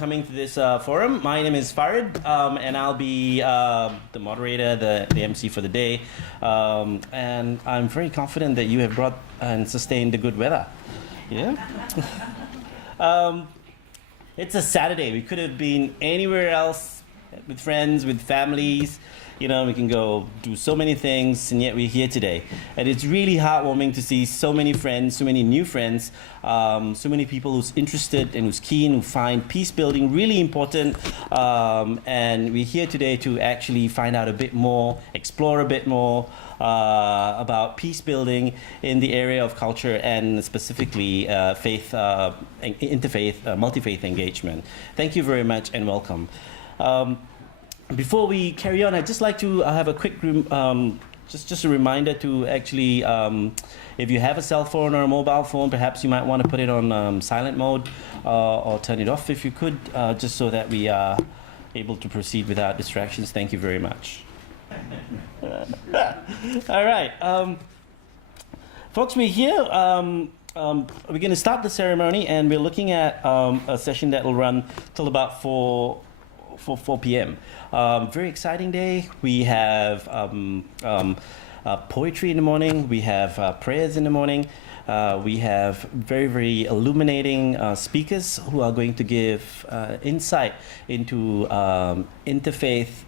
coming to this forum. My name is Farid, and I'll be the moderator, the MC for the day. And I'm very confident that you have brought and sustained the good weather. Yeah? It's a Saturday. We could have been anywhere else with friends, with families. You know, we can go do so many things, and yet we're here today. And it's really heartwarming to see so many friends, so many new friends, so many people who's interested and who's keen, who find peace building really important. And we're here today to actually find out a bit more, explore a bit more about peace building in the area of culture and specifically faith, interfaith, multi-faith engagement. Thank you very much and welcome. Before we carry on, I'd just like to have a quick, just a reminder to actually, if you have a cell phone or a mobile phone, perhaps you might want to put it on silent mode or turn it off if you could, just so that we are able to proceed without distractions. Thank you very much. All right. Folks, we're here. We're going to start the ceremony, and we're looking at a session that will run till about 4 p.m. Very exciting day. We have poetry in the morning. We have prayers in the morning. We have very, very illuminating speakers who are going to give insight into interfaith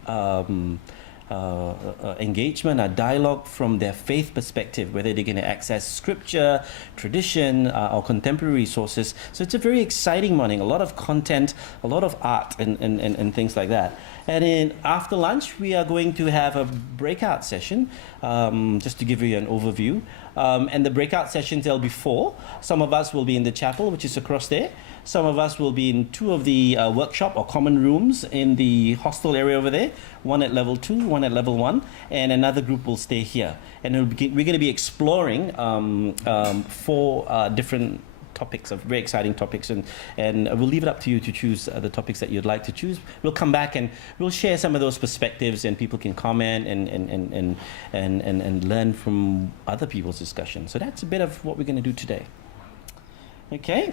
engagement, a dialogue from their faith perspective, whether they're going to access scripture, tradition, or contemporary sources. So it's a very exciting morning, a lot of content, a lot of art and things like that. And then after lunch, we are going to have a breakout session, just to give you an overview. And the breakout sessions, there'll be 4. Some of us will be in the chapel, which is across there. Some of us will be in 2 of the workshop or common rooms in the hostel area over there, one at level 2, one at level 1, and another group will stay here. And we're going to be exploring 4 different topics, of very exciting topics, and we'll leave it up to you to choose the topics that you'd like to choose. We'll come back and we'll share some of those perspectives, and people can comment and learn from other people's discussion. So that's a bit of what we're going to do today. Okay.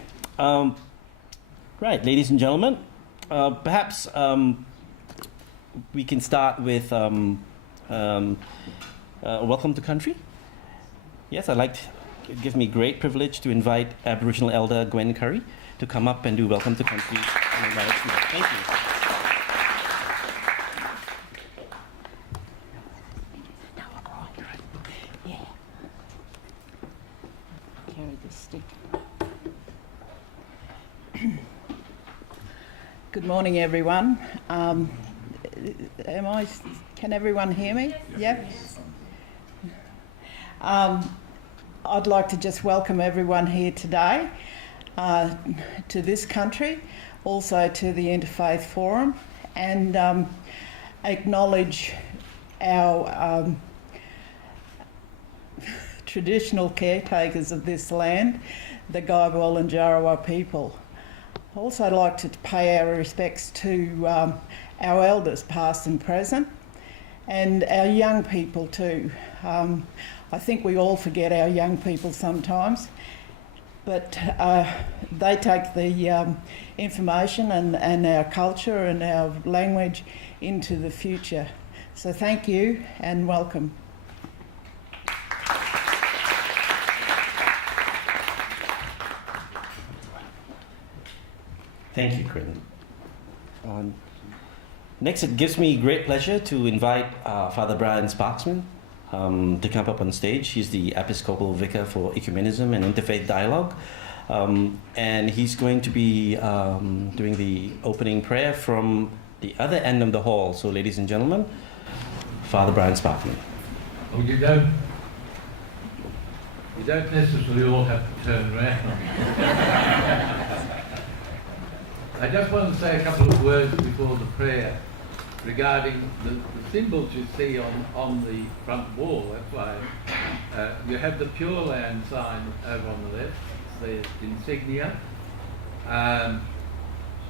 Right, ladies and gentlemen, perhaps we can start with welcome to country. Yes, it gives me great privilege to invite Aboriginal elder Gwen Currie to come up and do welcome to country. Thank you. Yeah. Carry this stick. Good morning, everyone. Can everyone hear me? Yep. I'd like to just welcome everyone here today to this country, also to the Interfaith Forum, and acknowledge our traditional caretakers of this land, the Gaibal and Jarowa people. I'd also like to pay our respects to our elders, past and present, and our young people too. I think we all forget our young people sometimes, but they take the information and our culture and our language into the future. So thank you and welcome. Thank you, Quinn. Next, it gives me great pleasure to invite Father Brian Sparksman to come up on stage. He's the Episcopal Vicar for Ecumenism and Interfaith Dialogue. And he's going to be doing the opening prayer from the other end of the hall. So, ladies and gentlemen, Father Brian Sparksman. Oh, you don't necessarily all have to turn around. I just want to say a couple of words before the prayer regarding the symbols you see on the front wall. That's why you have the Pure Land sign over on the left, the insignia.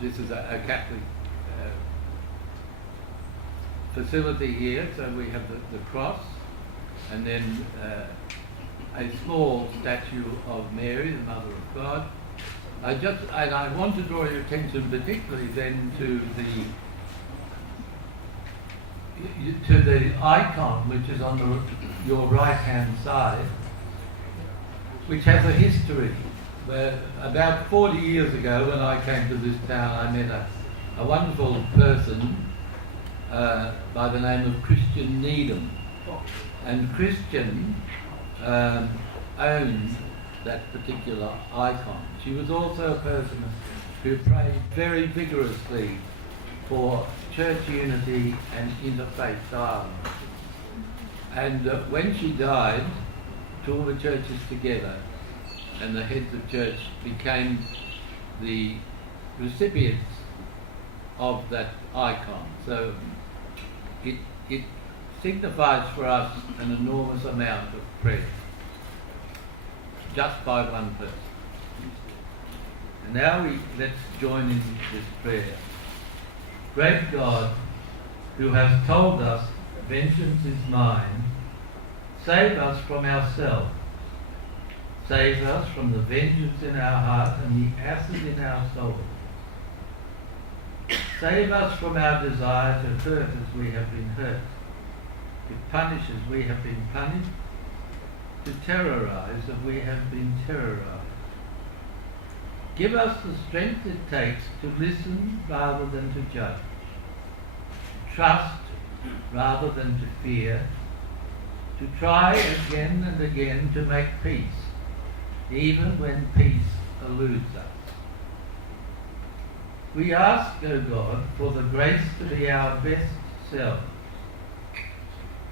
This is a Catholic facility here, so we have the cross, and then a small statue of Mary, the Mother of God, I want to draw your attention particularly then to the icon which is on your right-hand side, which has a history. Where about 40 years ago, when I came to this town, I met a wonderful person by the name of Christian Needham. And Christian owned that particular icon. She was also a person who prayed very vigorously for church unity and interfaith dialogue. And when she died, Toowoomba churches together and the heads of church became the recipients of that icon. So it signifies for us an enormous amount of prayer, just by one person. And now let's join in this prayer. Great God, who has told us, vengeance is mine, save us from ourselves. Save us from the vengeance in our heart and the acid in our soul. Save us from our desire to hurt as we have been hurt, to punish as we have been punished, to terrorize as we have been terrorized. Give us the strength it takes to listen rather than to judge, to trust rather than to fear, to try again and again to make peace, even when peace eludes us. We ask, O God, for the grace to be our best selves.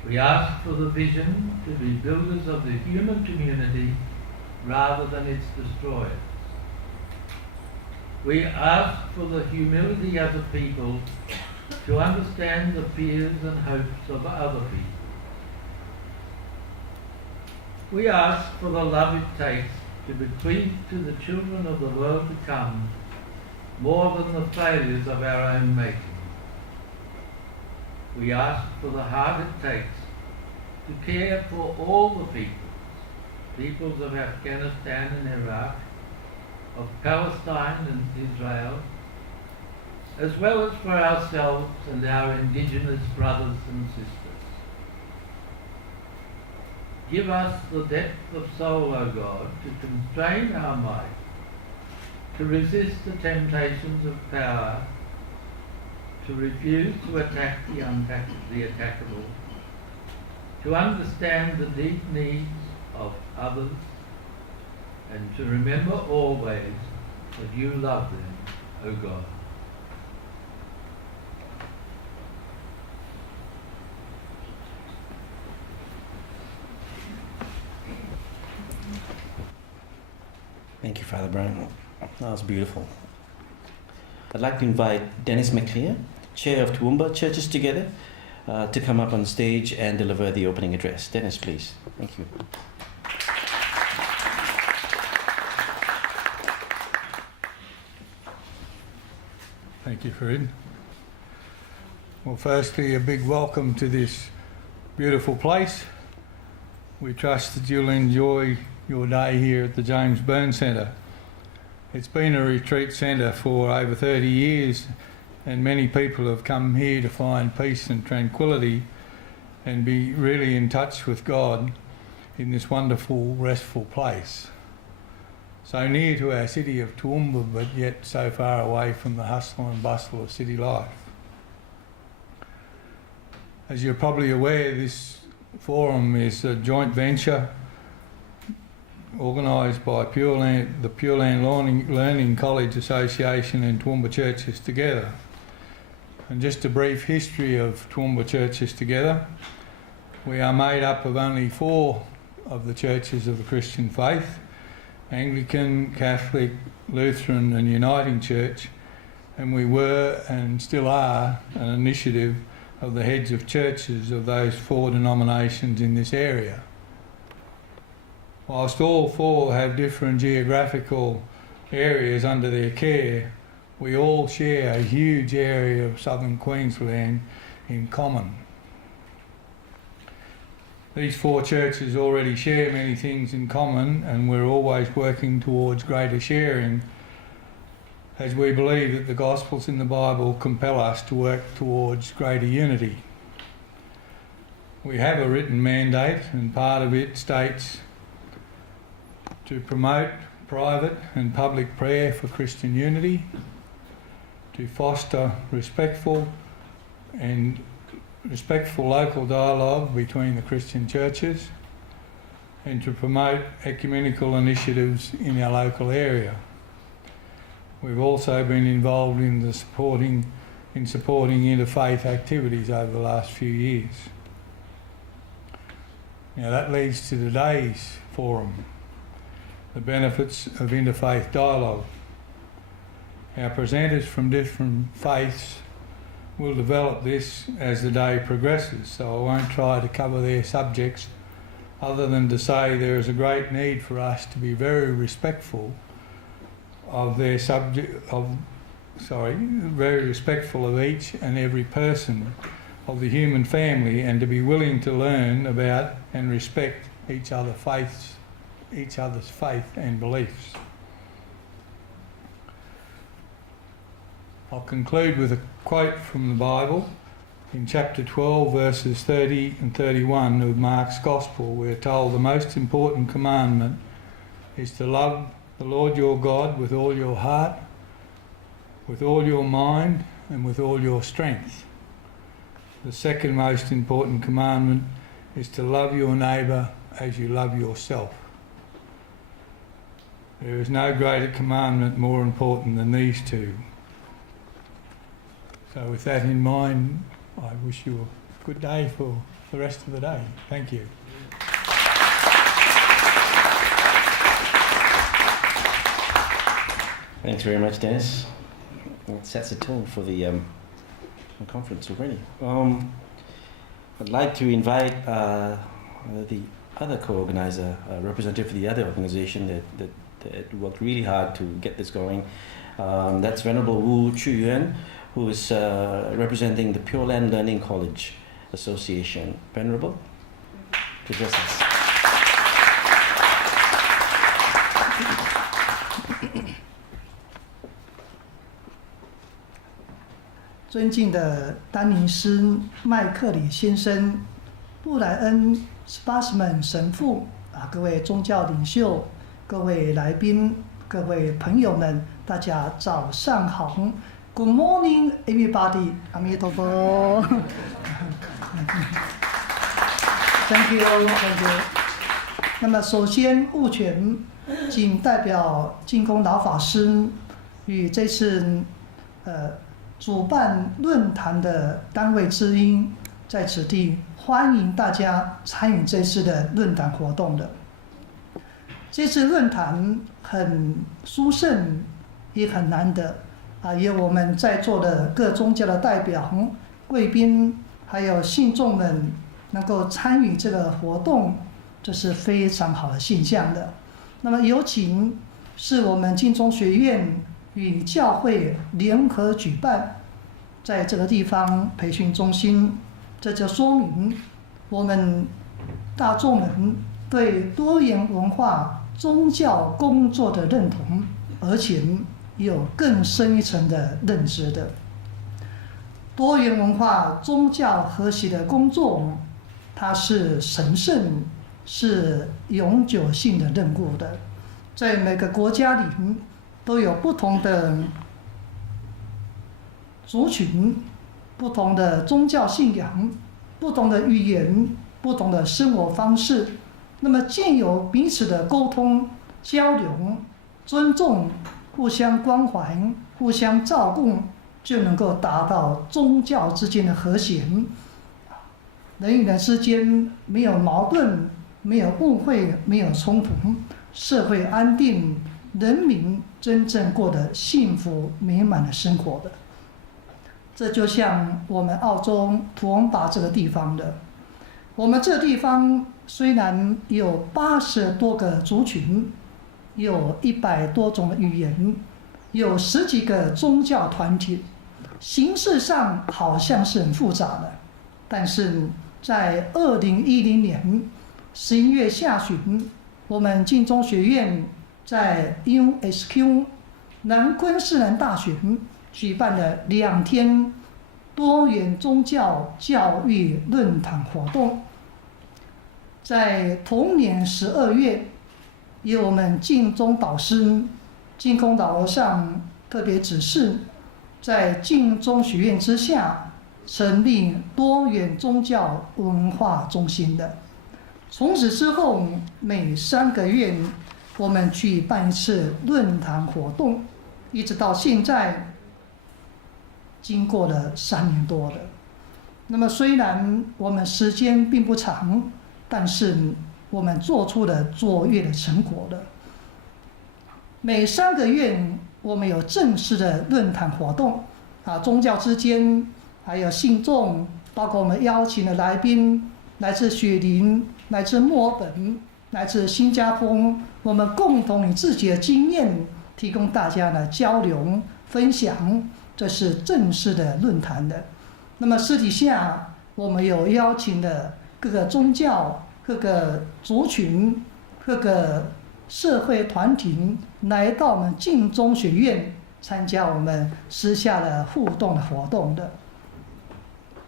We ask for the vision to be builders of the human community rather than its destroyers. We ask for the humility of the people to understand the fears and hopes of other people. We ask for the love it takes to bequeath to the children of the world to come more than the failures of our own making. We ask for the heart it takes to care for all the peoples of Afghanistan and Iraq, of Palestine and Israel, as well as for ourselves and our indigenous brothers and sisters. Give us the depth of soul, O God, to constrain our might, to resist the temptations of power, to refuse to attack the attackable, to understand the deep needs of others, and to remember always that you love them, O God. Thank you, Father Brian. That was beautiful. I'd like to invite Denis McAleer, Chair of Toowoomba Churches Together, to come up on stage and deliver the opening address. Denis, please. Thank you. Thank you, Farid. Well, firstly, a big welcome to this beautiful place. We trust that you'll enjoy your day here at the James Byrne Centre. It's been a retreat centre for over 30 years, and many people have come here to find peace and tranquility and be really in touch with God in this wonderful, restful place. So near to our city of Toowoomba, but yet so far away from the hustle and bustle of city life. As you're probably aware, this forum is a joint venture organised by the Pure Land Learning College Association and Toowoomba Churches Together. And just a brief history of Toowoomba Churches Together. We are made up of only 4 of the churches of the Christian faith: Anglican, Catholic, Lutheran and Uniting Church, and we were and still are an initiative of the heads of churches of those 4 denominations in this area. Whilst all 4 have different geographical areas under their care, we all share a huge area of southern Queensland in common. These 4 churches already share many things in common, and we're always working towards greater sharing as we believe that the Gospels in the Bible compel us to work towards greater unity. We have a written mandate, and part of it states to promote private and public prayer for Christian unity, to foster respectful local dialogue between the Christian churches, and to promote ecumenical initiatives in our local area. We've also been involved in supporting interfaith activities over the last few years. Now that leads to today's forum, the benefits of interfaith dialogue. Our presenters from different faiths will develop this as the day progresses, so I won't try to cover their subjects other than to say there is a great need for us to be very respectful of their very respectful of each and every person of the human family, and to be willing to learn about and respect each other's faith and beliefs. I'll conclude with a quote from the Bible. In chapter 12, verses 30 and 31 of Mark's Gospel, we're told the most important commandment is to love the Lord your God with all your heart, with all your mind, and with all your strength. The second most important commandment is to love your neighbour as you love yourself. There is no greater commandment more important than these two. So with that in mind, I wish you a good day for the rest of the day. Thank you. Thanks very much, Denis. That sets the tone for the conference already. I'd like to invite the other co-organizer, representative for the other organisation that worked really hard to get this going. That's Venerable Chyuan, who is representing the Pure Land Learning College Association. Venerable, to address us. 尊敬的丹尼斯麦克里先生、布莱恩 Sparksman 神父各位宗教领袖、各位来宾、各位朋友们，大家早上好。Good morning, everybody. 阿弥陀佛。Thank you, thank you. 那么首先物权，仅代表净空老法师与这次主办论坛的单位之一，在此地欢迎大家参与这次的论坛活动的。这次论坛很殊胜，也很难得有我们在座的各宗教的代表、贵宾，还有信众们能够参与这个活动，这是非常好的现象的。那么有请是我们净宗学院与教会联合举办，在这个地方培训中心，这就说明我们大众们对多元文化宗教工作的认同，而且有更深一层的认知的。多元文化宗教和谐的工作，它是神圣、是永久性的任务的，在每个国家里都有不同的族群、不同的宗教信仰、不同的语言、不同的生活方式。那么藉由彼此的沟通、交流、尊重、互相关怀、互相照顾，就能够达到宗教之间的和谐。人与人之间没有矛盾，没有误会，没有冲突，社会安定，人民真正过得幸福美满的生活的。这就像我们澳洲图翁巴这个地方的，我们这个地方虽然有80多个族群，有100多种的语言，有10几个宗教团体，形式上好像是很复杂的，但是在2010年11月下旬，我们净宗学院在 USQ 南昆士兰大学举办了2天多元宗教教育论坛活动。在同年12月，由我们净宗导师净空老和尚特别指示，在净宗学院之下成立多元宗教文化中心的。从此之后，每3个月我们举办一次论坛活动，一直到现在，经过了3年多了。那么虽然我们时间并不长，但是我们做出了卓越的成果了。每3个月我们有正式的论坛活动，宗教之间，还有信众，包括我们邀请的来宾，来自雪梨，来自墨尔本，来自新加坡，我们共同以自己的经验提供大家的交流分享，这是正式的论坛的。那么私底下我们有邀请的各个宗教、各个族群、各个社会团体来到我们净宗学院参加我们私下的互动的活动的。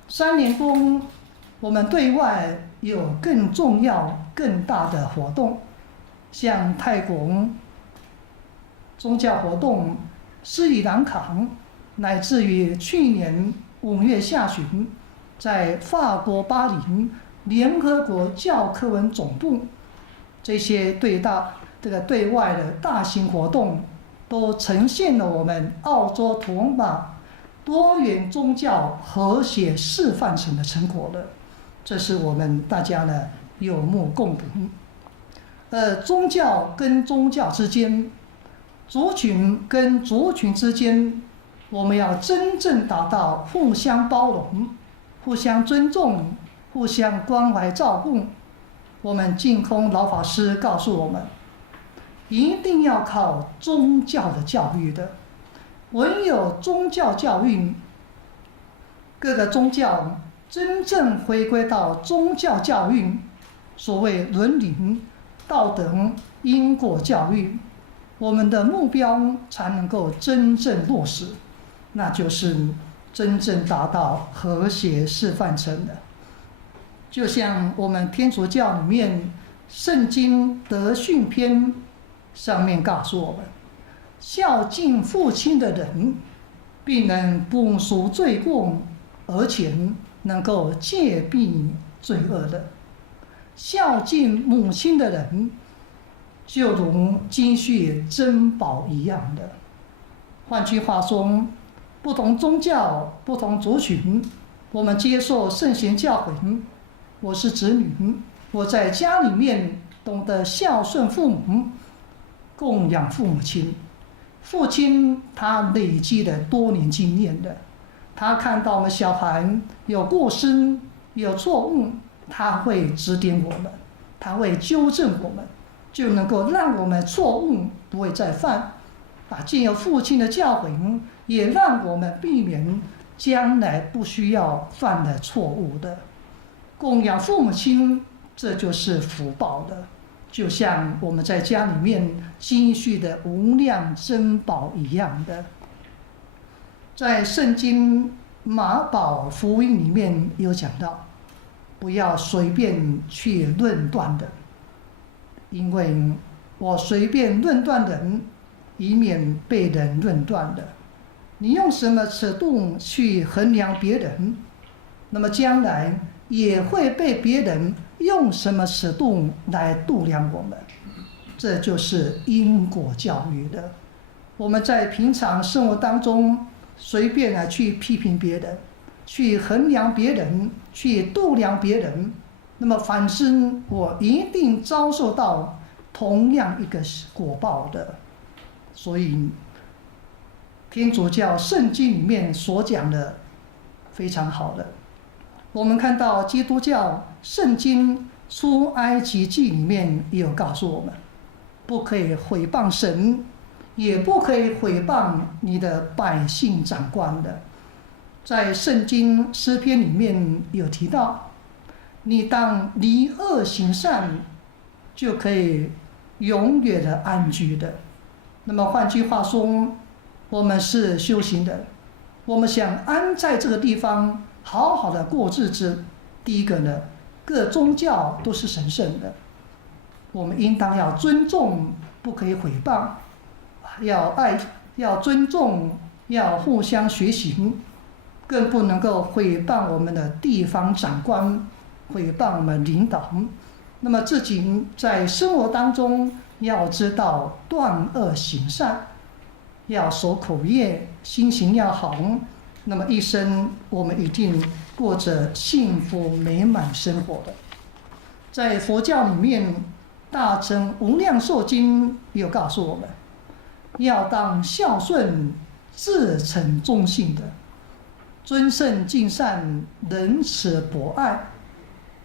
3年多，我们对外有更重要、更大的活动，像泰国宗教活动、斯里兰卡，乃至于去年5月下旬，在法国巴黎联合国教科文总部，这些对外的大型活动，都呈现了我们澳洲Toowoomba多元宗教和谐示范城的成果了。这是我们大家呢有目共睹。宗教跟宗教之间，族群跟族群之间，我们要真正达到互相包容、互相尊重、互相关怀照顾。我们净空老法师告诉我们，一定要靠宗教的教育的，唯有宗教教育，各个宗教真正回归到宗教教育，所谓伦理、道德、因果教育，我们的目标才能够真正落实，那就是真正达到和谐示范城的。就像我们天主教里面圣经德训篇上面告诉我们，孝敬父亲的人必能不赎罪过，而且能够戒避罪恶的。孝敬母亲的人就如积蓄珍宝一样的。换句话说，不同宗教、不同族群，我们接受圣贤教诲。我是子女，我在家里面懂得孝顺父母，供养父母亲。父亲他累积了多年经验的，他看到我们小孩有过失、有错误，他会指点我们，他会纠正我们，就能够让我们错误不会再犯。借由父亲的教诲，也让我们避免将来不需要犯的错误的。供养父母亲，这就是福报的，就像我们在家里面积蓄的无量珍宝一样的。在圣经马宝福音里面有讲到，不要随便去论断人，因为我随便论断人，以免被人论断的。你用什么尺度去衡量别人，那么将来也会被别人用什么尺度来度量我们。这就是因果教育的。我们在平常生活当中随便去批评别人，去衡量别人，去度量别人，那么反之我一定遭受到同样一个果报的。所以天主教圣经里面所讲的非常好的。我们看到基督教圣经出埃及记里面也有告诉我们，不可以毁谤神，也不可以毁谤你的百姓长官的。在圣经诗篇里面有提到，你当离恶行善，就可以永远的安居的。那么换句话说，我们是修行人，我们想安在这个地方，好好的过日子。第一个呢，各宗教都是神圣的，我们应当要尊重，不可以毁谤，要爱，要尊重，要互相学习，更不能够毁谤我们的地方长官，毁谤我们领导。那么自己在生活当中要知道断恶行善，要守口业，心行要好，那么一生我们一定过着幸福美满生活的。在佛教里面，大乘无量寿经有告诉我们，要当孝顺、至诚忠信的，尊圣敬善、仁慈博爱，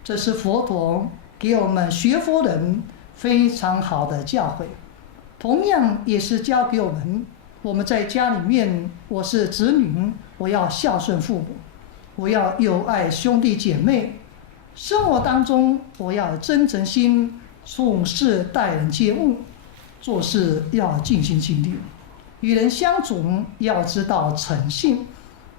这是佛陀给我们学佛人非常好的教诲。同样也是教给我们在家里面，我是子女，我要孝顺父母，我要友爱兄弟姐妹，生活当中我要有真诚心，处事待人接物，做事要尽心尽力，与人相处要知道诚信，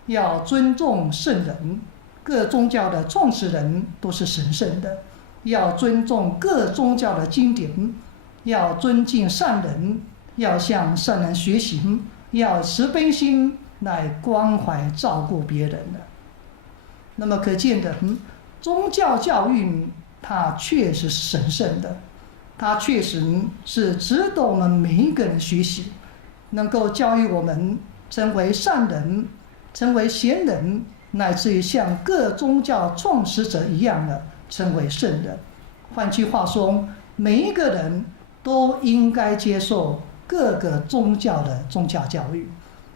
要尊重圣人，各宗教的创始人都是神圣的，要尊重各宗教的经典，要尊敬善人，要向善人学习，要慈悲心来关怀照顾别人的。那么可见的，宗教教育它确实是神圣的，它确实是值得我们每一个人学习，能够教育我们成为善人，成为贤人，乃至于像各宗教创始者一样的成为圣人。换句话说，每一个人都应该接受各个宗教的宗教教育。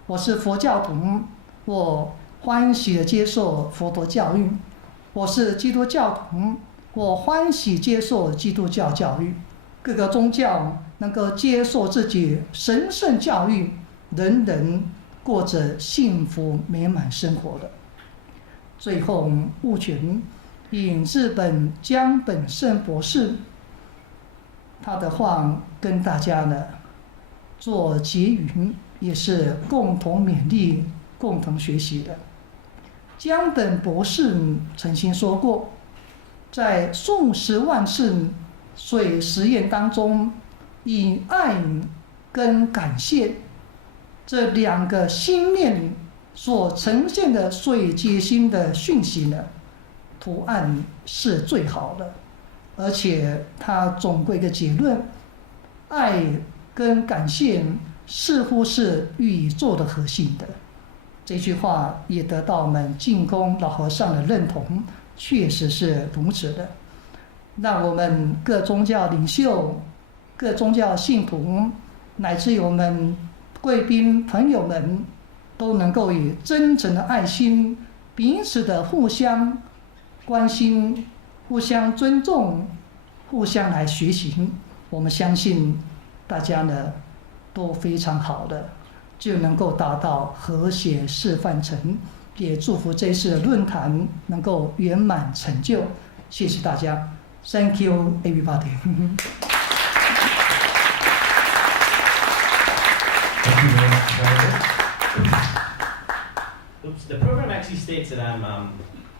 我是佛教徒，我欢喜的接受佛陀教育；我是基督教徒，我欢喜接受基督教教育。各个宗教能够接受自己神圣教育，人人过着幸福美满生活的。最后，物权引日本江本胜博士他的话跟大家呢做结语，也是共同勉励、共同学习的。江本博士曾经说过，在数十万次水实验当中，以爱跟感谢这两个心念所呈现的水结心的讯息呢，图案是最好的。而且他总归一个结论，爱跟感谢似乎是宇宙的核心的。这句话也得到我们净空老和尚的认同，确实是如此的。让我们各宗教领袖、各宗教信徒，乃至于我们贵宾朋友们，都能够以真诚的爱心，彼此的互相关心，互相尊重，互相来学习。我们相信大家呢都非常好的，就能够达到和谐示范成。也祝福这次的论坛能够圆满成就。谢谢大家。Thank you, everybody. Thank you very much, Farid. Oops, the program actually states that I'm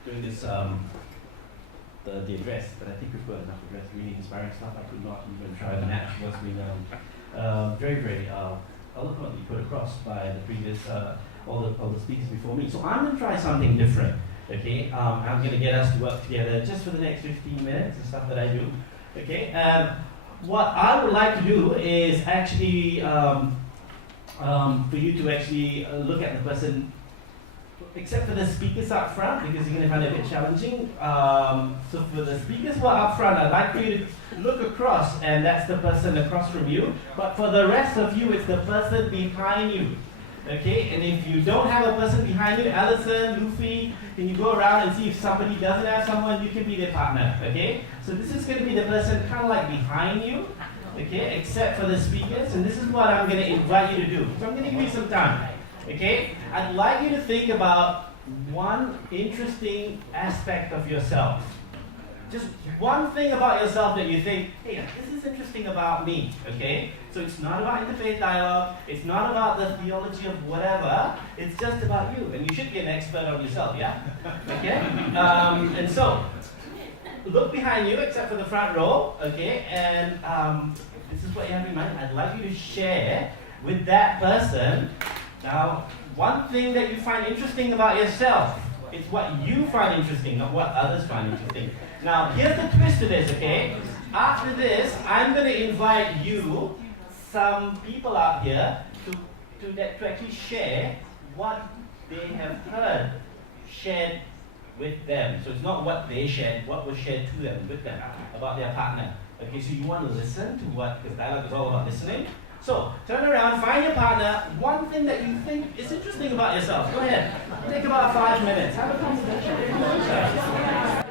doing this, the address, but I think we've got enough address, really inspiring stuff. I could not even try to match what's been very, very eloquently put across by the previous, all the speakers before me. So I'm going to try something different. Okay, I'm going to get us to work together just for the next 15 minutes, the stuff that I do. Okay, what I would like to do is actually for you to actually look at the person, except for the speakers up front, because you're going to find it a bit challenging. So for the speakers who are up front, I'd like for you to look across, and that's the person across from you. But for the rest of you, it's the person behind you. Okay, and if you don't have a person behind you, Alison, Luffy, can you go around and see if somebody doesn't have someone, you can be their partner, okay? So this is going to be the person kind of like behind you, okay, except for the speakers, and this is what I'm going to invite you to do. So I'm going to give you some time, okay? I'd like you to think about one interesting aspect of yourself, just one thing about yourself that you think, hey, this is interesting about me, okay? So it's not about interfaith dialogue, it's not about the theology of whatever, it's just about you. And you should be an expert on yourself, yeah? Okay? And so, look behind you, except for the front row, okay? And this is what you have in mind. I'd like you to share with that person, now, one thing that you find interesting about yourself. It's what you find interesting, not what others find interesting. Now, here's the twist to this, okay? After this, I'm going to invite you, some people out here, to actually share what they have heard shared with them. So it's not what they shared, what was shared to them, with them, about their partner. Okay, so you want to listen to what, because dialogue is all about listening. So, turn around, find your partner, one thing that you think is interesting about yourself. Go ahead. Take about 5 minutes. Have a conversation.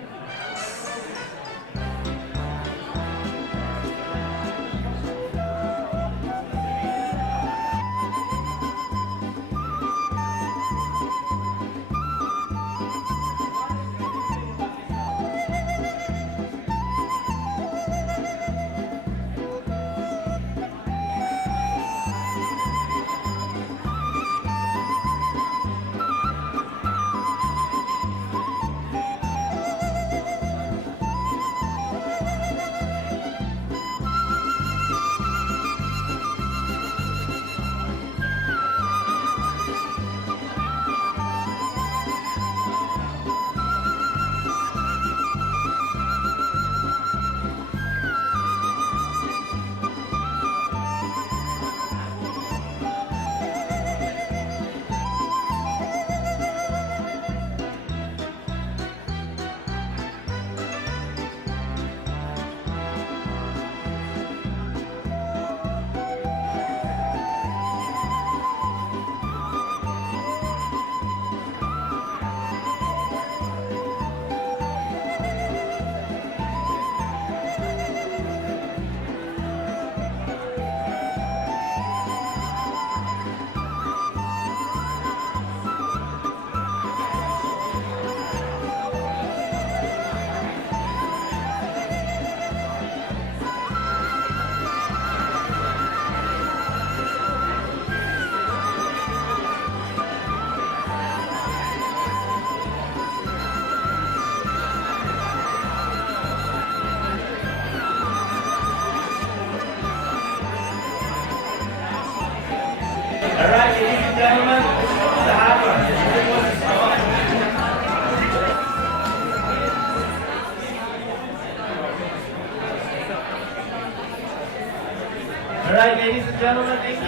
Alright, ladies and gentlemen, thank you.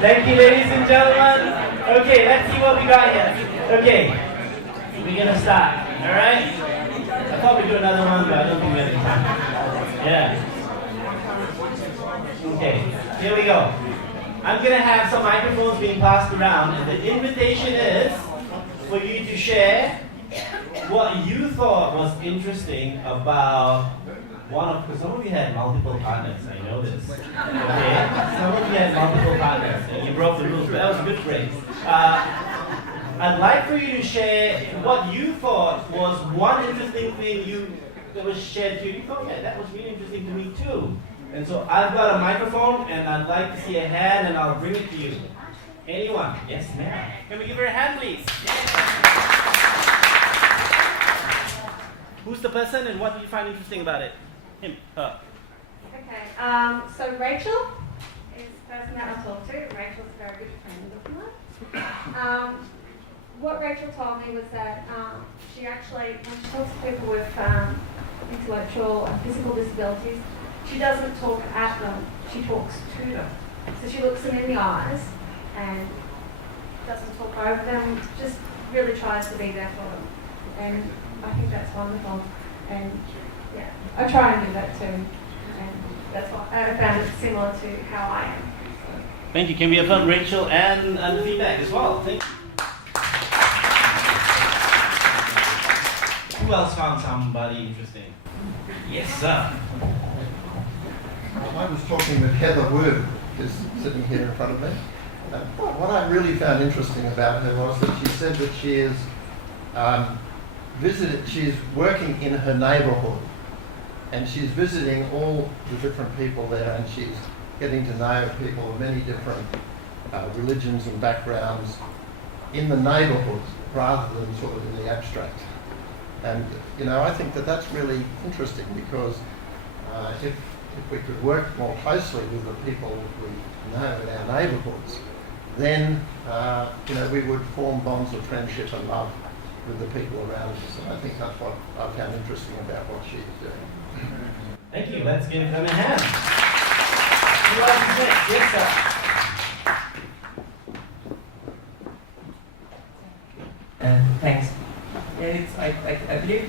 Thank you, ladies and gentlemen. Okay, let's see what we got here. Okay, we're gonna start. Alright? I'll probably do another one, but I don't think we have time. Yeah. Okay, here we go. I'm gonna have some microphones being passed around, and the invitation is for you to share what you thought was interesting about because some of you had multiple partners, I know this. Okay? Some of you had multiple partners, and you broke the rules, but that was a good phrase. I'd like for you to share what you thought was one interesting thing that was shared to you. You thought, yeah, that was really interesting to me too. And so I've got a microphone, and I'd like to see a hand, and I'll bring it to you. Anyone? Yes, ma'am. Can we give her a hand, please? Who's the person, and what did you find interesting about it? Him, her. Okay, so Rachel is the person that I talked to. Rachel's a very good friend of mine. What Rachel told me was that she actually, when she talks to people with intellectual and physical disabilities, she doesn't talk at them, she talks to them. So she looks them in the eyes and doesn't talk over them, just really tries to be there for them. And I think that's wonderful. And yeah, I try and do that too. And that's what I found it similar to how I am. So, Thank you. Can we affirm Rachel and the feedback as well? Thank you. Who else found somebody interesting? Yes, sir. I was talking with Heather Wu, who's sitting here in front of me. What I really found interesting about her was that she said that she is she's working in her neighbourhood, and she's visiting all the different people there, and she's getting to know people of many different religions and backgrounds in the neighbourhood rather than sort of in the abstract. And I think that that's really interesting, because if we could work more closely with the people we know in our neighbourhoods, then we would form bonds of friendship and love with the people around us. And I think that's what I found interesting about what she's doing. Thank you. Let's give them a hand. Who else is next? Yes, sir. Thanks. I believe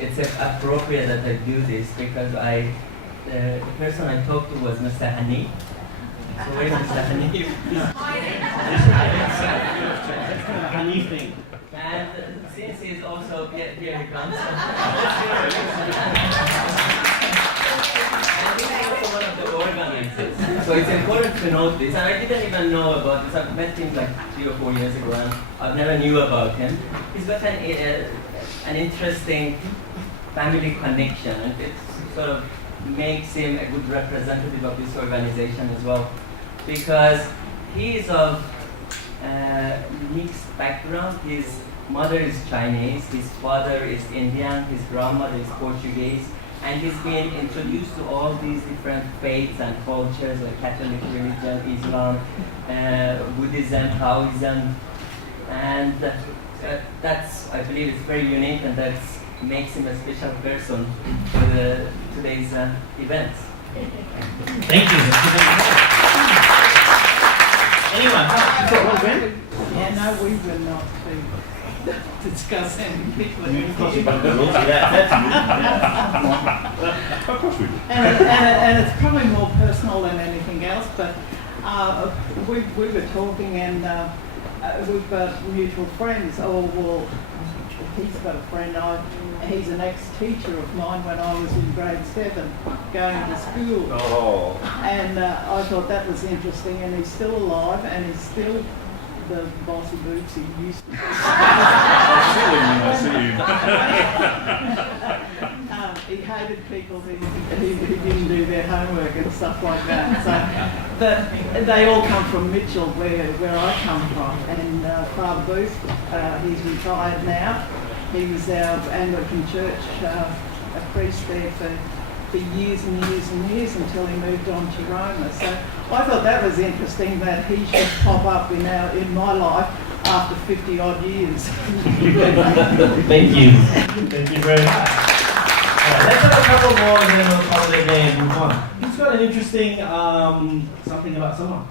it's appropriate that I do this because the person I talked to was Mr. Hamid. So where is Mr. Hamid? Hanif thing. And since he's also here he comes. And he's also one of the organizers. So it's important to note this. And I didn't even know about this. I've met him like 3 or 4 years ago, and I never knew about him. He's got an interesting family connection, and it sort of makes him a good representative of this organization as well, because he is of mixed background. His mother is Chinese, his father is Indian, his grandmother is Portuguese, and he's been introduced to all these different faiths and cultures like Catholic religion, Islam, Buddhism, Taoism, and that's, I believe, it's very unique, and that makes him a special person for today's events. Thank you. Anyone? Gwen? Yeah, no, we were not to discuss any people. Of course we do. And it's probably more personal than anything else, but we were talking, and we've got mutual friends. He's got a friend. He's an ex-teacher of mine when I was in grade 7, going to school. Oh. And I thought that was interesting. And he's still alive, and he's still the bossy boots he used to be. He hated people who didn't do their homework and stuff like that. So they all come from Mitchell, where I come from. And Father Booth, he's retired now. He was our Anglican church, a priest there for years and years and years until he moved on to Roma. So I thought that was interesting that he should pop up in my life after 50 odd years. Thank you. Thank you very much. Let's have a couple more and then we'll call it a day and move on. Who's got an interesting something about someone?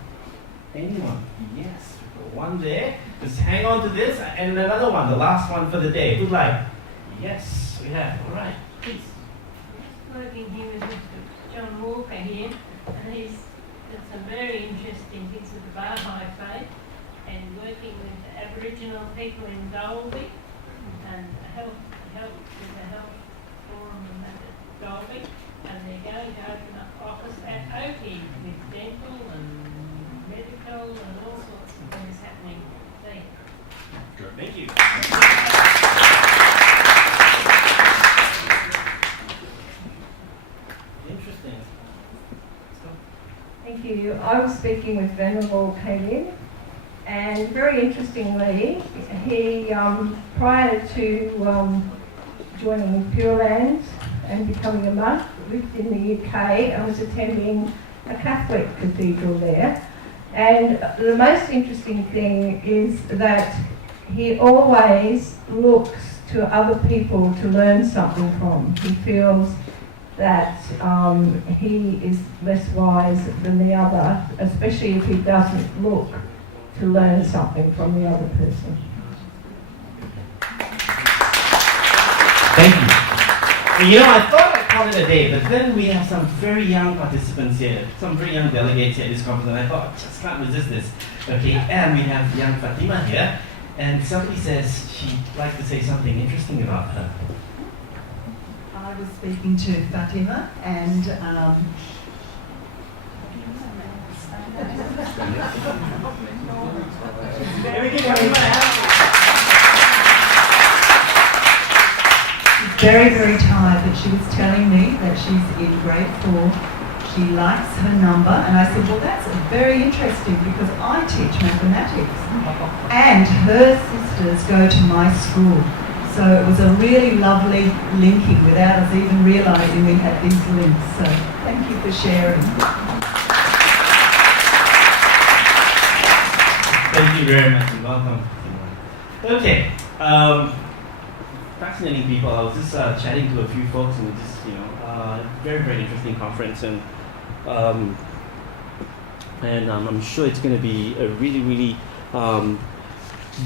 Anyone? Yes. One there. Just hang on to this, and another one, the last one for the day. Who'd like? Yes, we have. All right, please. Working here with Mr. John Walker here, and he's done some very interesting things with the Baha'i faith, and working with the Aboriginal people in Dolby, and help with the health forum and that at Dolby, and they're going to open up office at Oakey with dental and medical and all sorts of things happening there. Good. Thank you. Interesting. Thank you. I was speaking with Venerable Canon, and very interestingly, he, prior to joining Pure Land and becoming a monk, lived in the UK and was attending a Catholic cathedral there. And the most interesting thing is that he always looks to other people to learn something from. He feels that he is less wise than the other, especially if he doesn't look to learn something from the other person. Thank you. I thought I'd call it a day. But then we have some very young participants here, some very young delegates here at this conference, and I thought, I just can't resist this. Okay, and we have young Fatima here, and somebody says she'd like to say something interesting about her. I was speaking to Fatima, and very, very tired, but she was telling me that she's in grade 4. She likes her number, and I said, well, that's very interesting because I teach mathematics, and her sisters go to my school. So it was a really lovely linking without us even realising we had these links. So thank you for sharing. Thank you very much and welcome. Okay, fascinating people. I was just chatting to a few folks and just, very, very interesting conference, and I'm sure it's going to be a really, really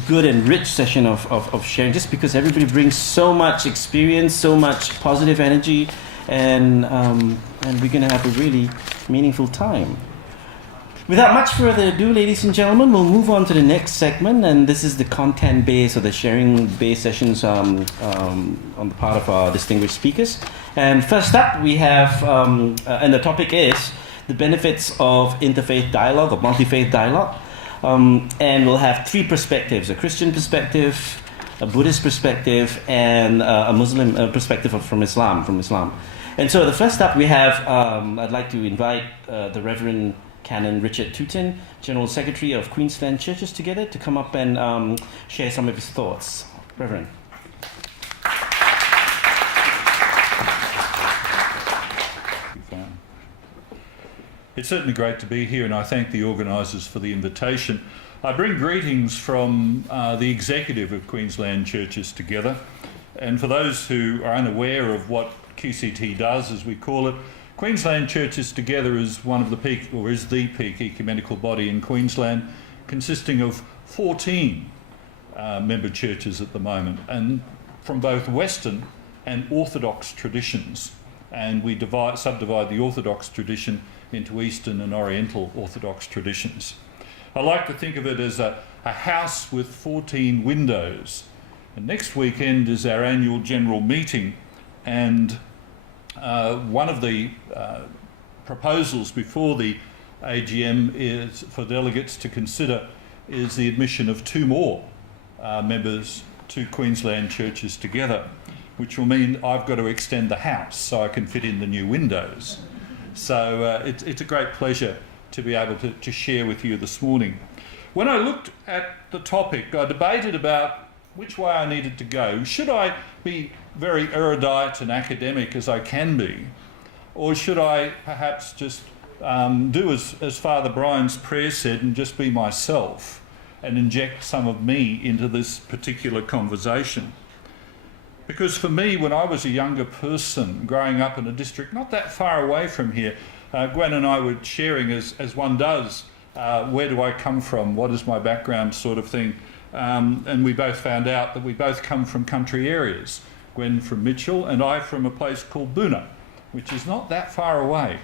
good and rich session of sharing, just because everybody brings so much experience, so much positive energy, and we're going to have a really meaningful time. Without much further ado, ladies and gentlemen, we'll move on to the next segment, and this is the content-based or the sharing-based sessions on the part of our distinguished speakers. And first up, we have, and the topic is the benefits of interfaith dialogue or multi-faith dialogue. And we'll have 3 perspectives: a Christian perspective, a Buddhist perspective, and a Muslim perspective from Islam. And so the first up, we have, I'd like to invite the Reverend Canon Richard Tutin, General Secretary of Queensland Churches Together, to come up and share some of his thoughts. Reverend. It's certainly great to be here, and I thank the organisers for the invitation. I bring greetings from the executive of Queensland Churches Together, and for those who are unaware of what QCT does, as we call it, Queensland Churches Together is one of the peak, or is the peak ecumenical body in Queensland, consisting of 14 member churches at the moment, and from both Western and Orthodox traditions. And we subdivide the Orthodox tradition into Eastern and Oriental Orthodox traditions. I like to think of it as a house with 14 windows. And next weekend is our annual general meeting, and one of the proposals before the AGM is for delegates to consider is the admission of 2 more members to Queensland Churches Together, which will mean I've got to extend the house so I can fit in the new windows. So it's a great pleasure to be able to share with you this morning. When I looked at the topic, I debated about which way I needed to go. Should I be very erudite and academic as I can be, or should I perhaps just do as Father Brian's prayer said and just be myself and inject some of me into this particular conversation? Because for me, when I was a younger person growing up in a district not that far away from here, Gwen and I were sharing, as one does, where do I come from, what is my background sort of thing, and we both found out that we both come from country areas. Gwen from Mitchell and I from a place called Boona, which is not that far away,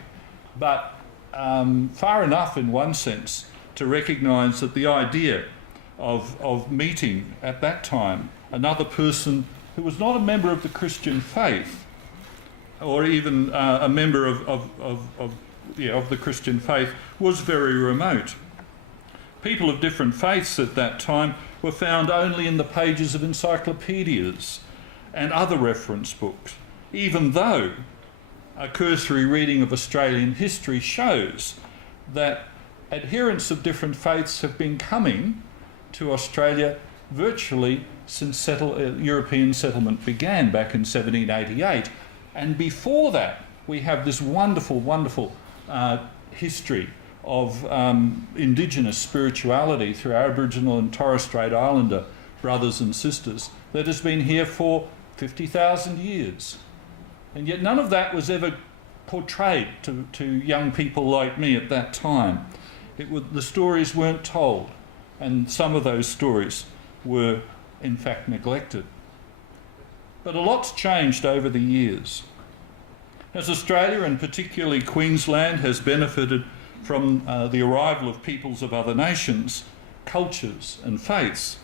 but far enough in one sense to recognise that the idea of meeting at that time another person who was not a member of the Christian faith, or even a member of the Christian faith, was very remote. People of different faiths at that time were found only in the pages of encyclopedias and other reference books, even though a cursory reading of Australian history shows that adherents of different faiths have been coming to Australia virtually since European settlement began back in 1788. And before that, we have this wonderful, wonderful history of indigenous spirituality through our Aboriginal and Torres Strait Islander brothers and sisters that has been here for 50,000 years. And yet none of that was ever portrayed to young people like me at that time. The stories weren't told, and some of those stories were in fact neglected. But a lot's changed over the years. As Australia, and particularly Queensland, has benefited from the arrival of peoples of other nations, cultures and faiths,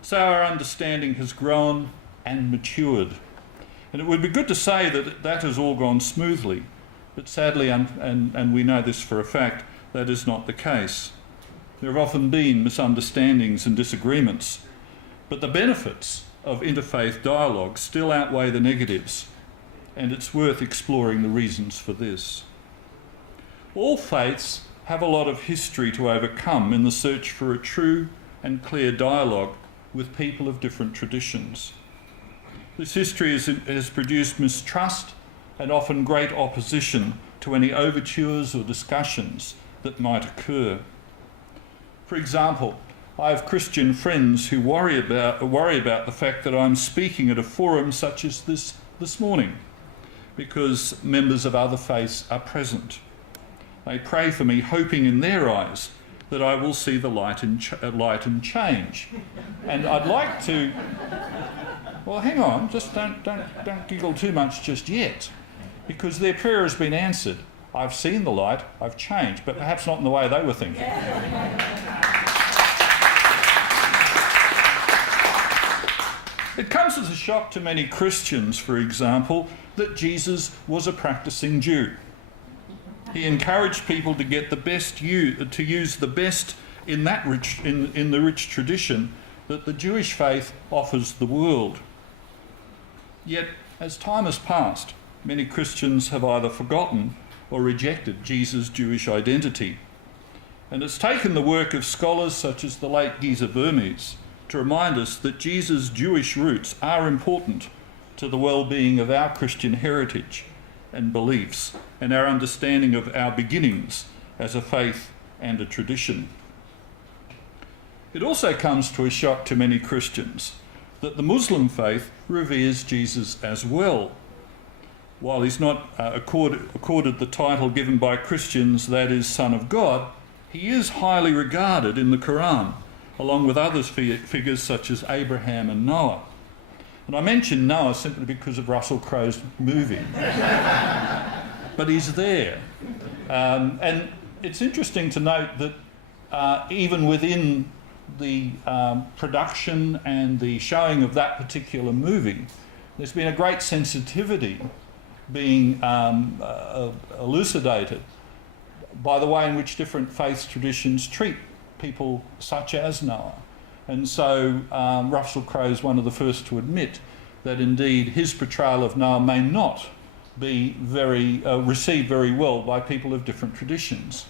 so our understanding has grown and matured. And it would be good to say that that has all gone smoothly, but sadly, and we know this for a fact, that is not the case. There have often been misunderstandings and disagreements, but the benefits of interfaith dialogue still outweigh the negatives, and it's worth exploring the reasons for this. All faiths have a lot of history to overcome in the search for a true and clear dialogue with people of different traditions. This history has produced mistrust and often great opposition to any overtures or discussions that might occur. For example, I have Christian friends who worry about the fact that I'm speaking at a forum such as this morning, because members of other faiths are present. They pray for me, hoping in their eyes that I will see the light and change. And I'd like to... Well, hang on, just don't giggle too much just yet, because their prayer has been answered. I've seen the light, I've changed, but perhaps not in the way they were thinking. It comes as a shock to many Christians, for example, that Jesus was a practicing Jew. He encouraged people to get the best to use the best in that in the rich tradition that the Jewish faith offers the world. Yet, as time has passed, many Christians have either forgotten or rejected Jesus' Jewish identity. And it's taken the work of scholars such as the late Giza Burmese to remind us that Jesus' Jewish roots are important to the well-being of our Christian heritage and beliefs and our understanding of our beginnings as a faith and a tradition. It also comes to a shock to many Christians that the Muslim faith reveres Jesus as well. While he's not accorded the title given by Christians, that is, Son of God, he is highly regarded in the Quran, along with other figures such as Abraham and Noah. And I mention Noah simply because of Russell Crowe's movie. But he's there. And it's interesting to note that even within the production and the showing of that particular movie, there's been a great sensitivity being elucidated by the way in which different faith traditions treat people such as Noah. And so Russell Crowe is one of the first to admit that indeed his portrayal of Noah may not be received very well by people of different traditions.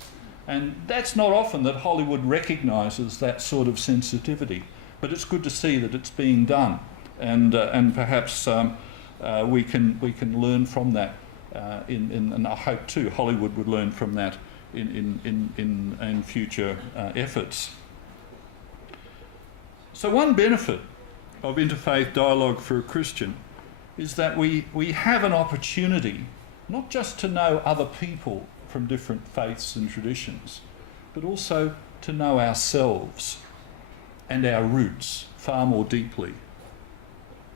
And that's not often that Hollywood recognises that sort of sensitivity, but it's good to see that it's being done, and perhaps we can learn from that. And I hope too Hollywood would learn from that in future efforts. So one benefit of interfaith dialogue for a Christian is that we have an opportunity not just to know other people from different faiths and traditions, but also to know ourselves and our roots far more deeply.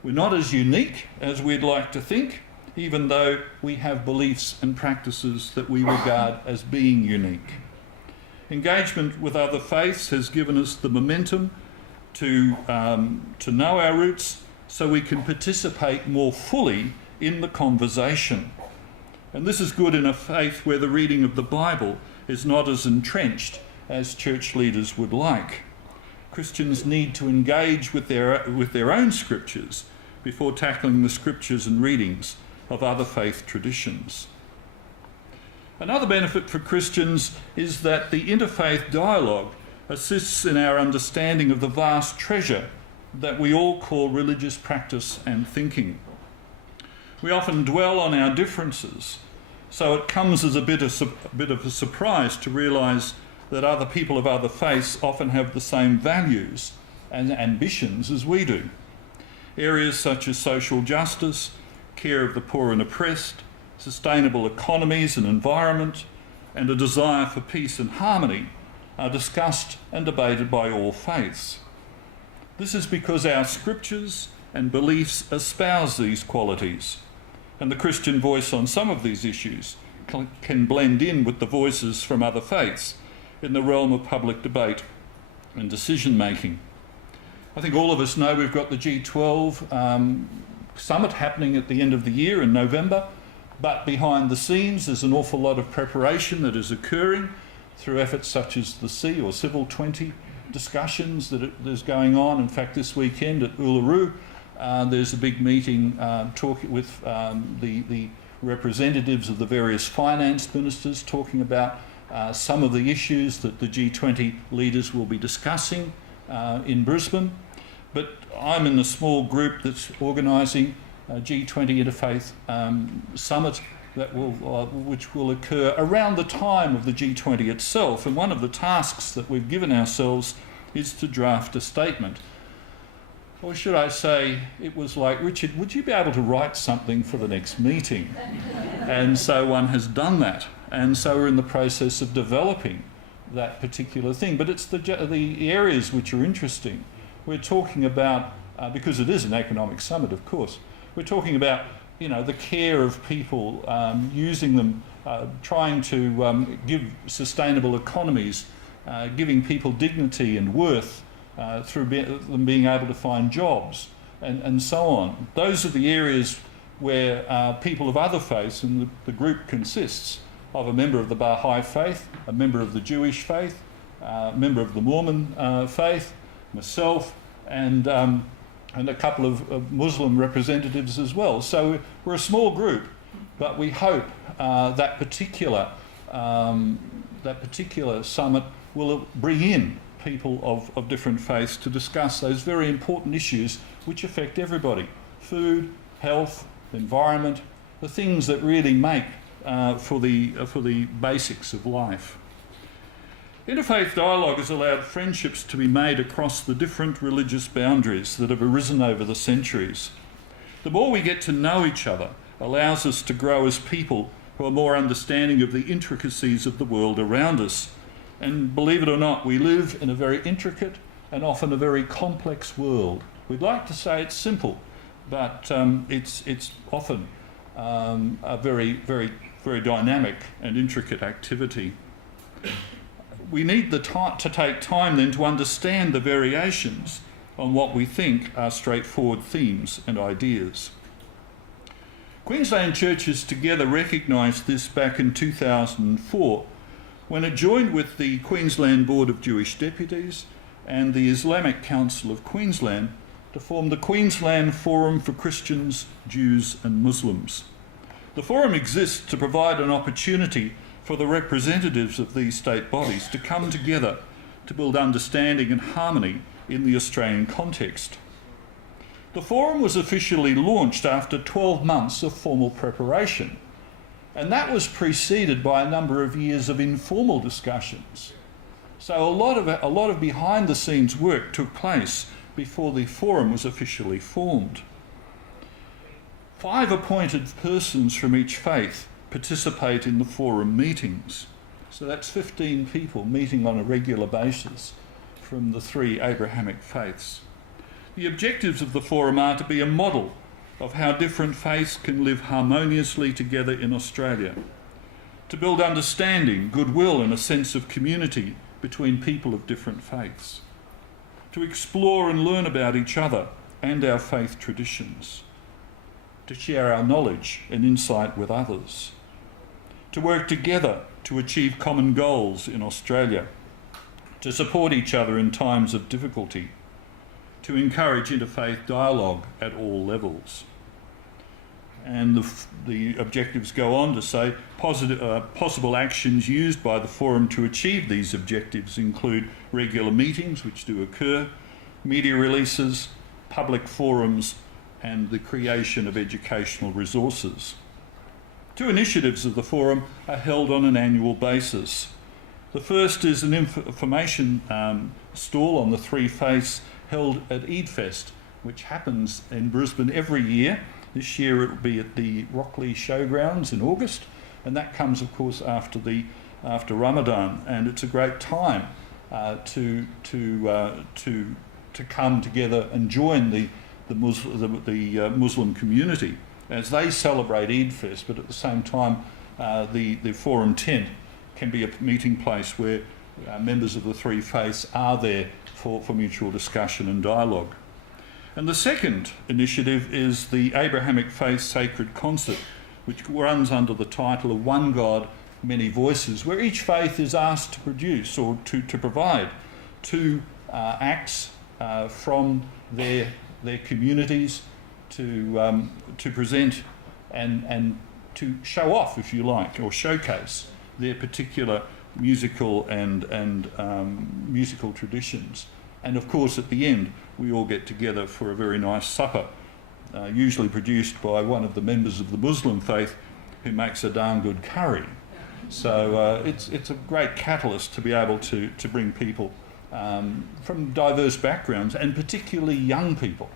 We're not as unique as we'd like to think, even though we have beliefs and practices that we regard as being unique. Engagement with other faiths has given us the momentum to know our roots so we can participate more fully in the conversation. And this is good in a faith where the reading of the Bible is not as entrenched as church leaders would like. Christians need to engage with their own scriptures before tackling the scriptures and readings of other faith traditions. Another benefit for Christians is that the interfaith dialogue assists in our understanding of the vast treasure that we all call religious practice and thinking. We often dwell on our differences, so it comes as a bit of a surprise to realise that other people of other faiths often have the same values and ambitions as we do. Areas such as social justice, care of the poor and oppressed, sustainable economies and environment, and a desire for peace and harmony are discussed and debated by all faiths. This is because our scriptures and beliefs espouse these qualities, and the Christian voice on some of these issues can blend in with the voices from other faiths in the realm of public debate and decision making. I think all of us know we've got the G12 summit happening at the end of the year in November, but behind the scenes there's an awful lot of preparation that is occurring through efforts such as the C or Civil 20 discussions there's going on. In fact, this weekend at Uluru there's a big meeting talking with the representatives of the various finance ministers, talking about some of the issues that the G20 leaders will be discussing in Brisbane. But I'm in a small group that's organising a G20 Interfaith Summit which will occur around the time of the G20 itself. And one of the tasks that we've given ourselves is to draft a statement. Or should I say, it was like, Richard, would you be able to write something for the next meeting? And so one has done that. And so we're in the process of developing that particular thing. But it's the areas which are interesting. We're talking about, because it is an economic summit, of course, we're talking about, you know, the care of people, using them, trying to give sustainable economies, giving people dignity and worth through them being able to find jobs and so on. Those are the areas where people of other faiths, and the group consists of a member of the Baha'i faith, a member of the Jewish faith, a member of the Mormon faith, myself, and a couple of Muslim representatives as well. So we're a small group, but we hope that particular summit will bring in people of different faiths to discuss those very important issues which affect everybody: food, health, environment, the things that really make for the basics of life. Interfaith dialogue has allowed friendships to be made across the different religious boundaries that have arisen over the centuries. The more we get to know each other allows us to grow as people who are more understanding of the intricacies of the world around us. And believe it or not, we live in a very intricate and often a very complex world. We'd like to say it's simple, but it's often a very, very, very dynamic and intricate activity. We need to take time then to understand the variations on what we think are straightforward themes and ideas. Queensland Churches Together recognised this back in 2004 when it joined with the Queensland Board of Jewish Deputies and the Islamic Council of Queensland to form the Queensland Forum for Christians, Jews and Muslims. The forum exists to provide an opportunity for the representatives of these state bodies to come together to build understanding and harmony in the Australian context. The forum was officially launched after 12 months of formal preparation, and that was preceded by a number of years of informal discussions. So a lot of behind-the-scenes work took place before the forum was officially formed. 5 appointed persons from each faith participate in the forum meetings. So that's 15 people meeting on a regular basis from the 3 Abrahamic faiths. The objectives of the forum are to be a model of how different faiths can live harmoniously together in Australia, to build understanding, goodwill and a sense of community between people of different faiths, to explore and learn about each other and our faith traditions, to share our knowledge and insight with others, to work together to achieve common goals in Australia, to support each other in times of difficulty, to encourage interfaith dialogue at all levels. And the objectives go on to say possible actions used by the forum to achieve these objectives include regular meetings, which do occur, media releases, public forums, and the creation of educational resources. 2 initiatives of the forum are held on an annual basis. The first is an information stall on the 3 faiths held at Eidfest, which happens in Brisbane every year. This year it will be at the Rockley Showgrounds in August, and that comes, of course, after Ramadan, and it's a great time to come together and join the Muslim community as they celebrate Eid Fest, but at the same time the Forum tent can be a meeting place where members of the three faiths are there for mutual discussion and dialogue. And the second initiative is the Abrahamic Faith Sacred Concert, which runs under the title of One God, Many Voices, where each faith is asked to produce or to provide two acts from their communities to present and to show off, if you like, or showcase their particular musical and musical traditions. And of course, at the end, we all get together for a very nice supper, usually produced by one of the members of the Muslim faith who makes a darn good curry. So it's a great catalyst to be able to bring people from diverse backgrounds, and particularly young people,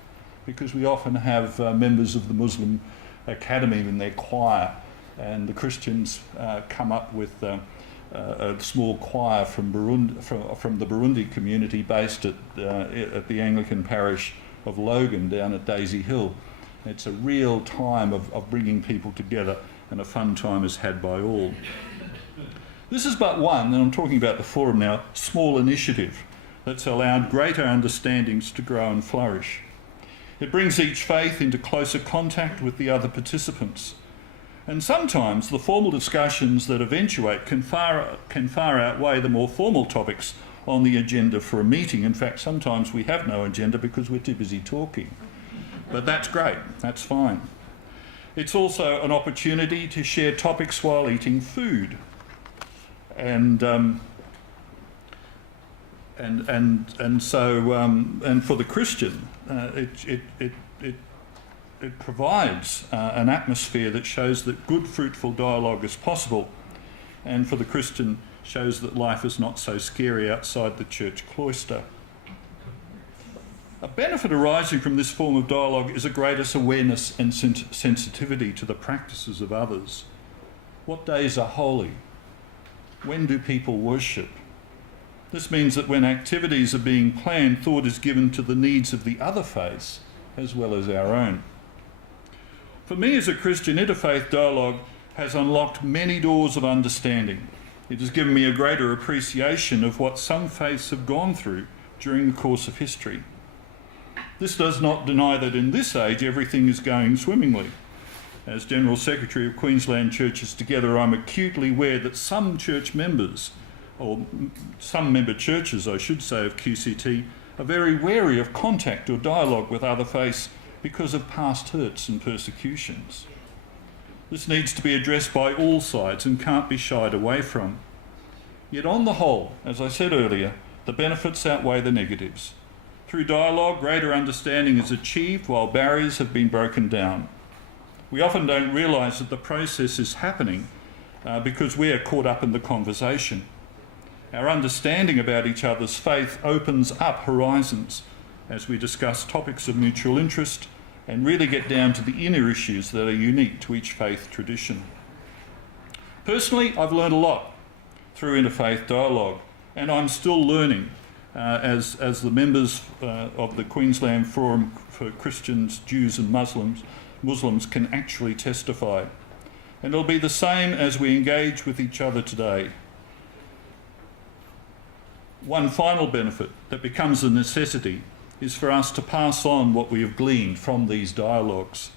because we often have members of the Muslim Academy in their choir, and the Christians come up with a small choir from the Burundi community based at the Anglican parish of Logan down at Daisy Hill. It's a real time of bringing people together, and a fun time is had by all. This is but one, and I'm talking about the Forum now, small initiative that's allowed greater understandings to grow and flourish. It brings each faith into closer contact with the other participants. And sometimes the formal discussions that eventuate can far outweigh the more formal topics on the agenda for a meeting. In fact, sometimes we have no agenda because we're too busy talking. But that's great, that's fine. It's also an opportunity to share topics while eating food. And for the Christian, it provides an atmosphere that shows that good, fruitful dialogue is possible, and for the Christian, shows that life is not so scary outside the church cloister. A benefit arising from this form of dialogue is a greater awareness and sensitivity to the practices of others. What days are holy? When do people worship? This means that when activities are being planned, thought is given to the needs of the other faiths as well as our own. For me as a Christian, interfaith dialogue has unlocked many doors of understanding. It has given me a greater appreciation of what some faiths have gone through during the course of history. This does not deny that in this age everything is going swimmingly. As General Secretary of Queensland Churches Together, I'm acutely aware that some church members, or some member churches I should say, of QCT, are very wary of contact or dialogue with other faiths because of past hurts and persecutions. This needs to be addressed by all sides and can't be shied away from. Yet on the whole, as I said earlier, the benefits outweigh the negatives. Through dialogue, greater understanding is achieved while barriers have been broken down. We often don't realise that the process is happening because we are caught up in the conversation. Our understanding about each other's faith opens up horizons as we discuss topics of mutual interest and really get down to the inner issues that are unique to each faith tradition. Personally, I've learned a lot through interfaith dialogue, and I'm still learning as the members of the Queensland Forum for Christians, Jews and Muslims can actually testify. And it'll be the same as we engage with each other today. One final benefit that becomes a necessity is for us to pass on what we have gleaned from these dialogues.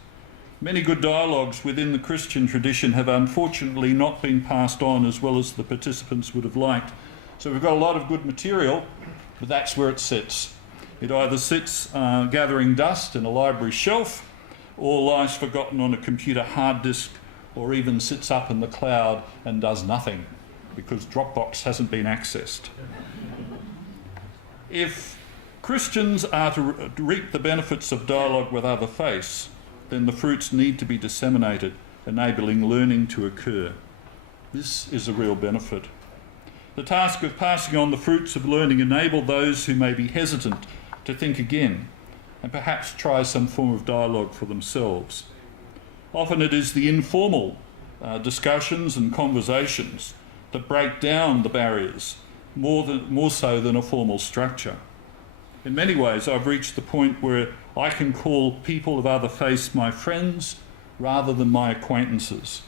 Many good dialogues within the Christian tradition have unfortunately not been passed on as well as the participants would have liked. So we've got a lot of good material, but that's where it sits. It either sits gathering dust in a library shelf, or lies forgotten on a computer hard disk, or even sits up in the cloud and does nothing because Dropbox hasn't been accessed. If Christians are to reap the benefits of dialogue with other faiths, then the fruits need to be disseminated, enabling learning to occur. This is a real benefit. The task of passing on the fruits of learning enable those who may be hesitant to think again and perhaps try some form of dialogue for themselves. Often it is the informal discussions and conversations that break down the barriers more so than a formal structure. In many ways, I've reached the point where I can call people of other faiths my friends rather than my acquaintances.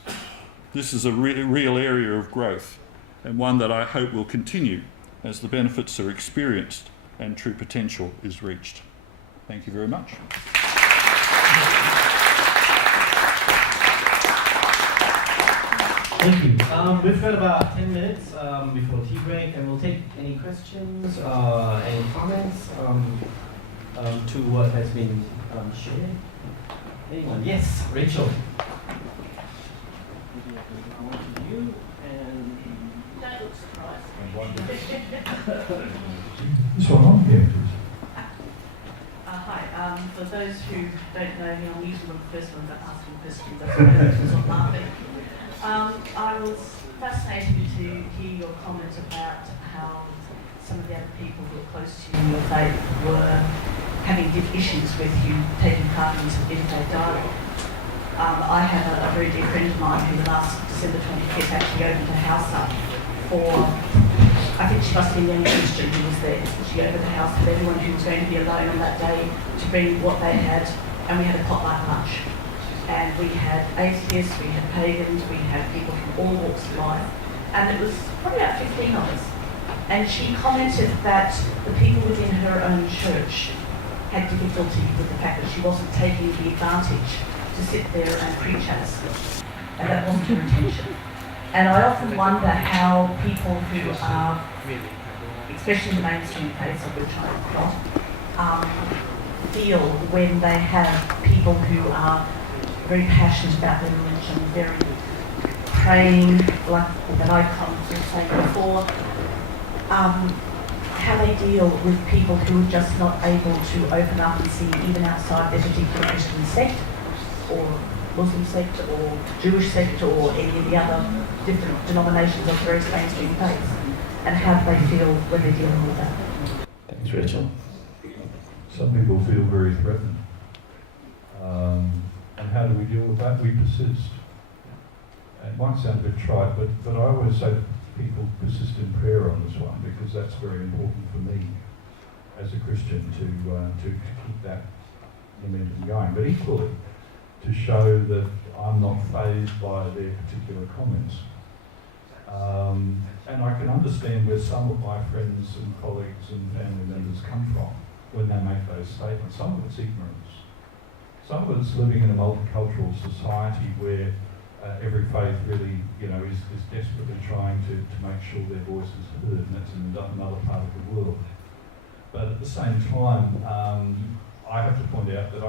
This is a real area of growth, and one that I hope will continue as the benefits are experienced and true potential is reached. Thank you very much. Thank you. We've got about 10 minutes before tea break, and we'll take any questions, any comments to what has been shared. Anyone? Yes, Rachel. You and Don't look surprised. This one on here. Hi. For those who don't know me, I'm usually one of the first ones that asking questions. That's why I was laughing. I was fascinated to hear your comments about how some of the other people who are close to you in your faith were having issues with you taking part in some interfaith dialogue. I have a very dear friend of mine who last December 25th actually opened a house up for, I think she must have been the only Christian who was there. She opened the house for everyone who was going to be alone on that day to bring what they had, and we had a potluck lunch. And we had atheists, we had pagans, we had people from all walks of life, and it was probably about 15 of us. And she commented that the people within her own church had difficulty with the fact that she wasn't taking the advantage to sit there and preach at us. And that wasn't her intention. And I often wonder how people who are, especially in the mainstream faiths of which I'm not, feel when they have people who are very passionate about their religion, very praying, like that icon was saying before, how they deal with people who are just not able to open up and see even outside their particular Christian sect, or Muslim sect, or Jewish sect, or any of the other different denominations of various mainstream faiths, and how do they feel when they're dealing with that? Thanks, Rachel. Some people feel very threatened. And how do we deal with that? We persist. It might sound a bit trite, but I always say to people, persist in prayer on this one, because that's very important for me as a Christian to keep that momentum going. But equally, to show that I'm not fazed by their particular comments. And I can understand where some of my friends and colleagues and family members come from when they make those statements. Some of it's ignorance. Some of it's living in a multicultural society where every faith really, is desperately trying to make sure their voice is heard, and that's in another part of the world. But at the same time, I have to point out that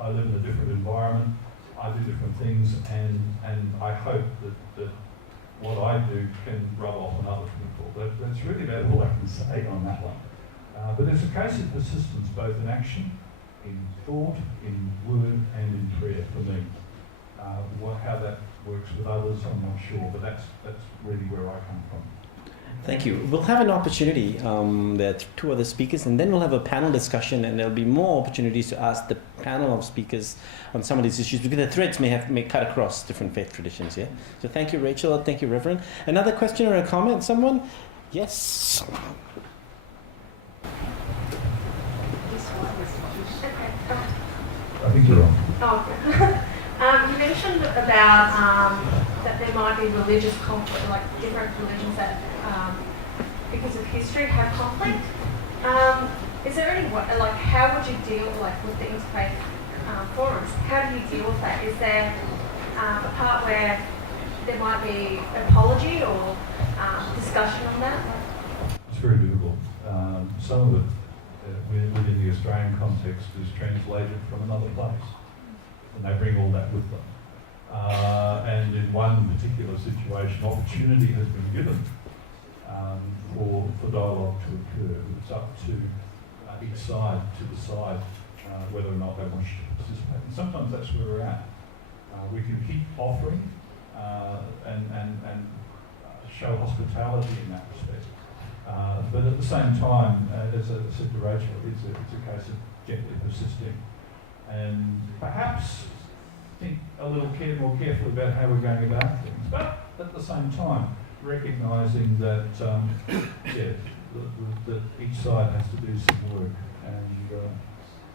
I live in a different environment, I do different things, and I hope that what I do can rub off on other people. That's really about all I can say on that one. But it's a case of persistence, both in action, in thought, in word, and in prayer for me. How that works with others, I'm not sure, but that's really where I come from. Thank you. We'll have an opportunity. There are two other speakers, and then we'll have a panel discussion, and there'll be more opportunities to ask the panel of speakers on some of these issues, because the threads may cut across different faith traditions. Yeah. So thank you, Rachel. Thank you, Reverend. Another question or a comment? Someone? Yes. I think you're on. You mentioned about that there might be religious conflict, like different religions that, because of history, have conflict. Is there any like how would you deal with the interfaith forums? How do you deal with that? Is there a part where there might be apology or discussion on that? It's very difficult. Some of it within the Australian context is translated from another place, and they bring all that with them. And in one particular situation, opportunity has been given for dialogue to occur. It's up to each side to decide whether or not they wish to participate. And sometimes that's where we're at. We can keep offering and show hospitality in that respect. But at the same time, as I said to Rachel, it's a case of gently persisting and perhaps think a little more carefully about how we're going about things. But at the same time, recognising that that each side has to do some work, and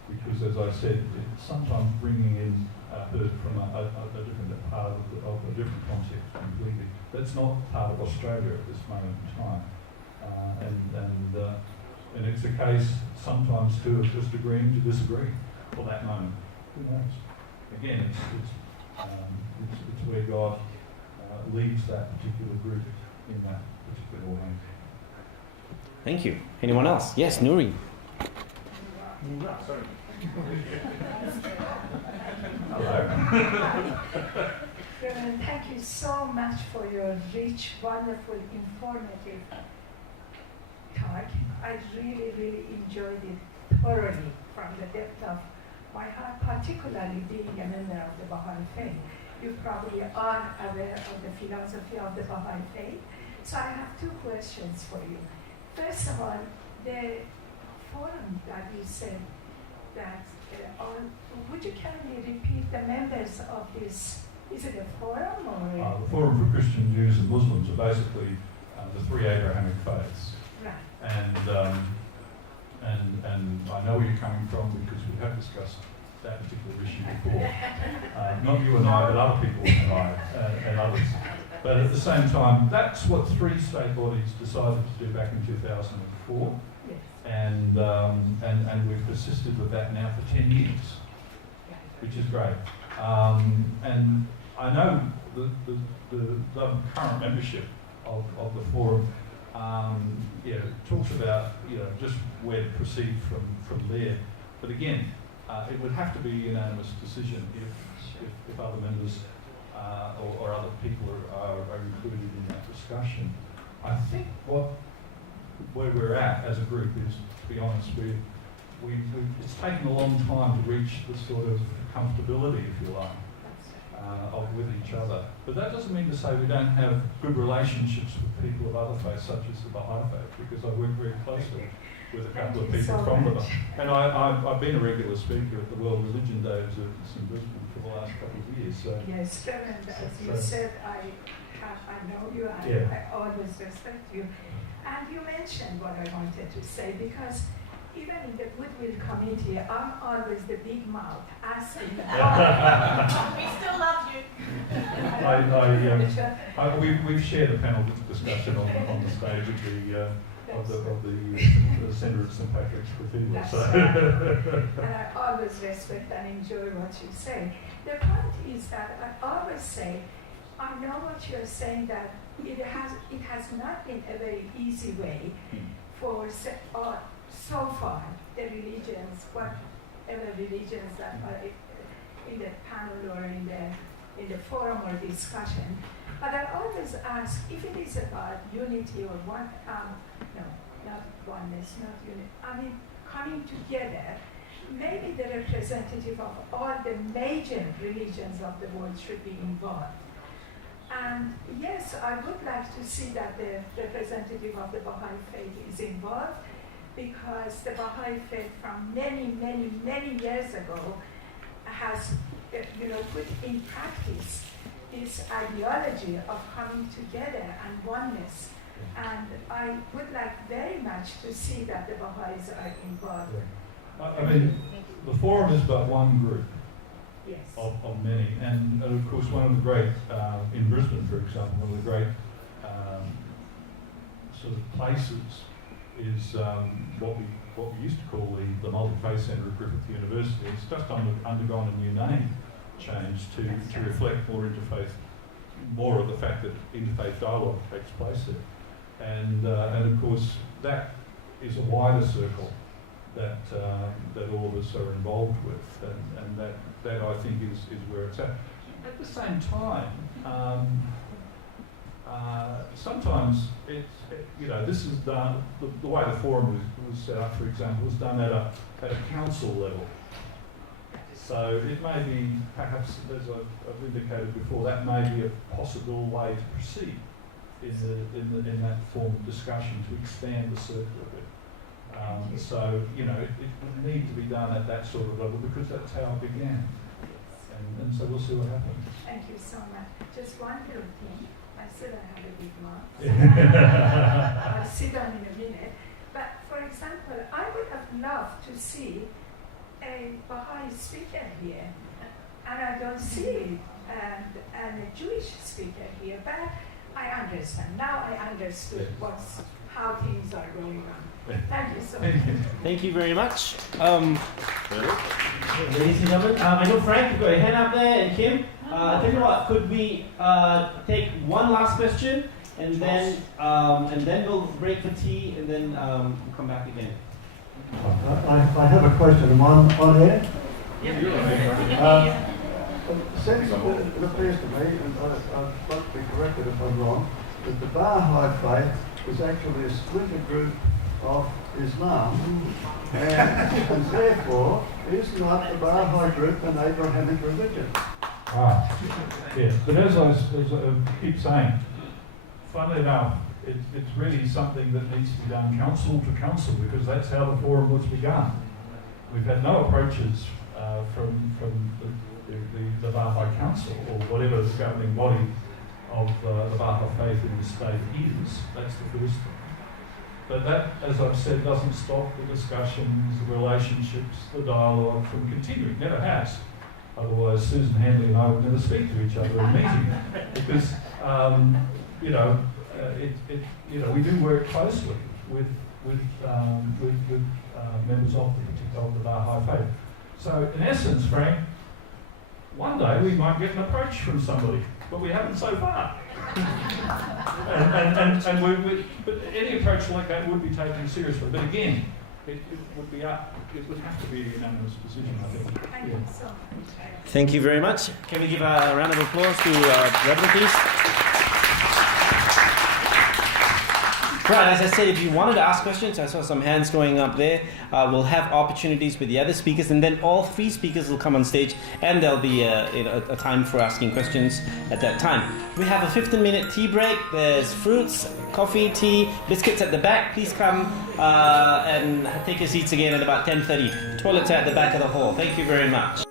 because, as I said, it's sometimes bringing in heard from a different part of a different context completely. That's not part of Australia at this moment in time, and it's a case sometimes too of just agreeing to disagree for that moment. Who knows? Again, it's where God leads that particular group in that particular way. Thank you. Anyone else? Yes, Nuri. Sorry. Reverend, thank you so much for your rich, wonderful, informative talk. I really, really enjoyed it thoroughly from the depth of my heart, particularly being a member of the Baha'i Faith. You probably are aware of the philosophy of the Baha'i Faith. So I have two questions for you. First of all, the forum that you said that, would you kindly repeat the members of this? Is it a forum or? The Forum for Christian Jews and Muslims are basically the three Abrahamic faiths. Right. And I know where you're coming from because we have discussed that particular issue before. Not you and I, but other people and I and others. But at the same time, that's what three state bodies decided to do back in 2004. Yes. And we've persisted with that now for 10 years, which is great. And I know the current membership of the forum talks about just where to proceed from there. But again, it would have to be a unanimous decision if other members or other people are included in that discussion. I think where we're at as a group is, to be honest, it's taken a long time to reach the sort of comfortability, if you like, with each other. But that doesn't mean to say we don't have good relationships with people of other faiths, such as the Baha'i faith, because I work very closely with a couple of people from them. And I've been a regular speaker at the World Religion Days in Brisbane for the last couple of years. So. Yes, Reverend, as you said, I know you, I always respect you. And you mentioned what I wanted to say, because even in the Goodwill Committee, I'm always the big mouth asking. We still love you. We've shared a panel discussion on the stage of the Centre of St Patrick's Cathedral. That's right. And I always respect and enjoy what you say. The point is that I always say, I know what you're saying, that it has not been a very easy way for so far the religions, whatever religions that are in the panel or in the forum or discussion. But I always ask, if it is about unity or not oneness, not unity, I mean coming together, maybe the representative of all the major religions of the world should be involved. And yes, I would like to see that the representative of the Baha'i faith is involved, because the Baha'i faith from many, many, many years ago has put in practice this ideology of coming together and oneness. And I would like very much to see that the Baha'is are involved. I mean, the forum is but one group. Yes. Of many, and of course one of the great, in Brisbane for example, one of the great sort of places is what we used to call the Multi-Faith Centre of Griffith University. It's just undergone a new name change to reflect more of the fact that interfaith dialogue takes place there, and of course that is a wider circle that all of us are involved with, and that I think is where it's at. At the same time, sometimes this is done, the way the forum was set up, for example, was done at a council level. So it may be, perhaps, as I've indicated before, that may be a possible way to proceed in that form of discussion, to expand the circle a bit. So, it would need to be done at that sort of level, because that's how it began. And so we'll see what happens. Thank you so much. Just one little thing. I said I had a big mouth. I'll sit down in a minute. But for example, I would have loved to see a Baha'i speaker here, and I don't see and a Jewish speaker here, but I understand. Now I understood how things are going on. Thank you so much. Thank you very much. Ladies and gentlemen, I know Frank, you've got your hand up there, and Kim. I tell you what, could we take one last question, and then we'll break for tea, and then we'll come back again. I have a question. Am I on air? Yeah. Since it appears to me, and I'd like to be corrected if I'm wrong, that the Baha'i faith is actually a splinter group of Islam, and therefore is not the Baha'i group an Abrahamic religion. Yeah, but as I keep saying, funnily enough, it's really something that needs to be done council to council, because that's how the forum was begun. We've had no approaches from the Baha'i Council, or whatever the governing body of the Baha'i faith in the state is. That's the first thing. But that, as I've said, doesn't stop the discussions, the relationships, the dialogue from continuing. Never has. Otherwise, Susan Handley and I would never speak to each other in a meeting, because we do work closely with members of the Baha'i faith. So, in essence, Frank, one day we might get an approach from somebody, but we haven't so far. But any approach like that would be taken seriously. But again, it would have to be a unanimous decision, I think. Thank you so much. Thank you very much. Can we give a round of applause to Revd, please? Right, as I said, if you wanted to ask questions, I saw some hands going up there. We'll have opportunities with the other speakers, and then all three speakers will come on stage, and there'll be a time for asking questions at that time. We have a 15-minute tea break. There's fruits, coffee, tea, biscuits at the back. Please come and take your seats again at about 10:30. Toilets are at the back of the hall. Thank you very much.